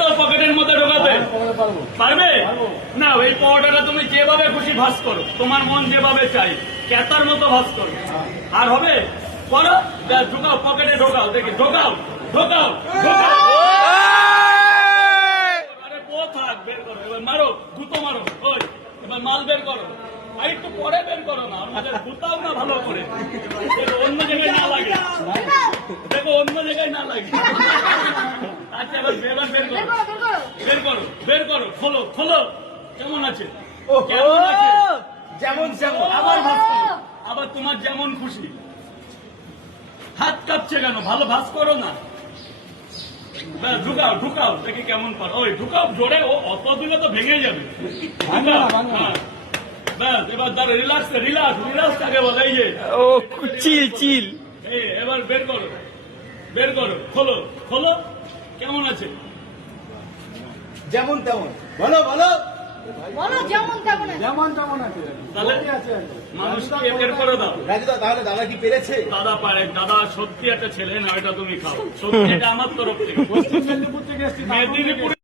তো পকেটের মধ্যে ঢোকাতে পারবে না? ওই পাউডারটা তুমি যেভাবে খুশি ভাস করো, তোমার মন যেভাবে চাই, ক্যাতার মতো ভাস করো। আর হবে করো, ঢোকাও পকেটে, ঢোকাও, দেখি ঢোকাও ঢোকাও ঢোকাও। আরে থাক, বের করো এবার, মারো গুতো মারো। ওই এবার মাল বের করো, আর একটু পরে বের করো না, আমাদের গুতাও না ভালো করে, অন্য জায়গায় না লাগে, দেখো অন্য জায়গায় না লাগে। আচ্ছা এবার বের করো, বের করো, বের করো, খোলো খোলো। কেমন আছে? কেমন আছে? যেমন যেমন আবার ভাস করো, আবার তোমার যেমন খুশি। হাত কাঁপছে কেন? ভালো ভাস করো না। ঢুকাও ঢুকাও, দেখি কেমন পারো। ওই ঢুকাও জোরে, ও অত দিলে তো ভেঙে যাবে। হ্যাঁ ব্যাস, এবার দাঁড়ো, রিল্যাক্স রিল্যাক্স রিল্যাক্স কাকে বলে? এই যে ও চিল চিল। এবার বের করো, বের করো, খোলো খোলো। কেমন আছে? যেমন তেমন। বলো বলো বলো যেমন তেমন আছে। যেমন তেমন আছে। তাহলে মানুষকে বের করে দাও। রাজুদা, তাহলে দাদা কি পেরেছে? দাদা পারে, দাদা সত্যি একটা ছেলে না, এটা তুমি খাও, সত্যি এটা আমার তরফ থেকে। পশ্চিম মেদিনীপুর থেকে এসেছি। মেদিনীপুর